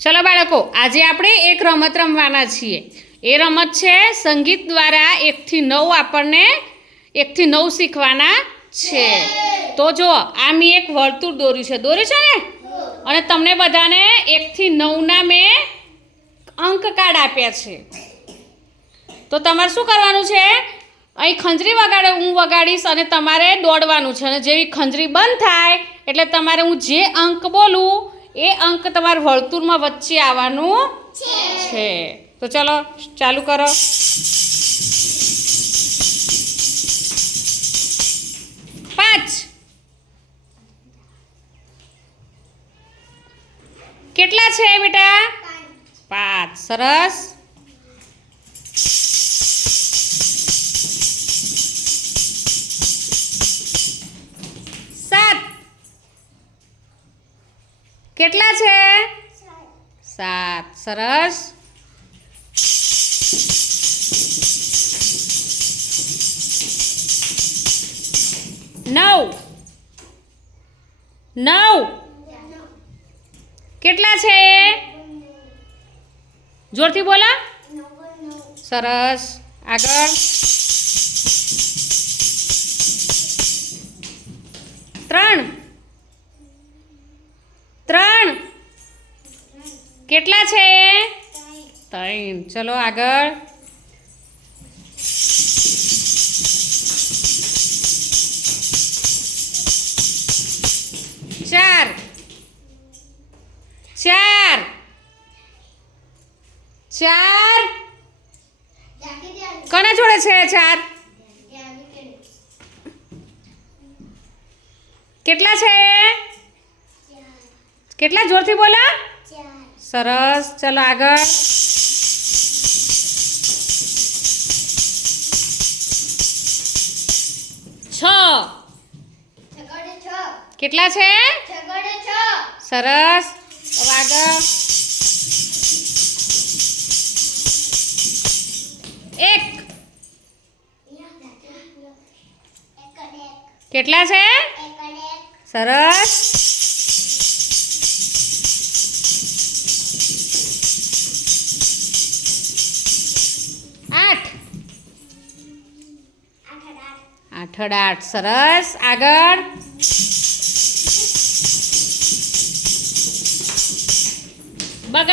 ચલો બાળકો, આજે આપણે એક રમત રમવાના છીએ. એ રમત છે સંગીત દ્વારા 1 થી 9 આપણને 1 થી 9 શીખવાના છે. તો જો આ મેં એક વર્તુળ દોર્યું છે ને, અને તમને બધાને 1 થી 9ના મેં અંક કાર્ડ આપ્યા છે. તો તમારે શું કરવાનું છે? અહીં ખંજરી હું વગાડીશ અને તમારે દોડવાનું છે. અને જેવી ખંજરી બંધ થાય એટલે તમારે હું જે અંક બોલું એ અંક તમારા વર્તુળમાં વચ્ચે આવવાનું છે. તો ચલો ચાલુ કરો. 5. કેટલા છે બેટા? 5. સરસ. 7. કેટલા છે? 7. સરસ. 9. 9. કેટલા છે? જોરથી બોલો. સરસ. આગળ. 3. 3. કેટલા છે? 3. ચલો આગળ. 4. 4. 4. કોના જોડે છે 4? કેટલા છે? કેટલા? જોરથી બોલો. સરસ. ચલો આગળ. 6. કેટલા છે? સરસ. આગળ. 1. કેટલા છે? સરસ. 8. 8. સરસ. આગળ. 2.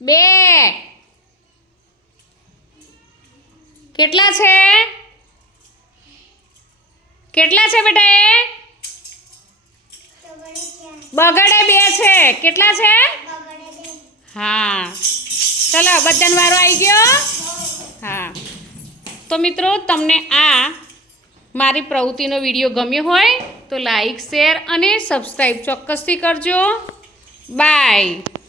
2. કેટલા છે? કેટલા છે બેટા? બગડે 2 છે. કેટલા છે? હા. ચલો બધાનો વારો આવી ગયો. હા. તો મિત્રો, તમને આ મારી પ્રવૃત્તિનો વિડીયો ગમ્યો હોય તો લાઈક, શેર અને સબસ્ક્રાઈબ ચોક્કસથી કરજો. બાય.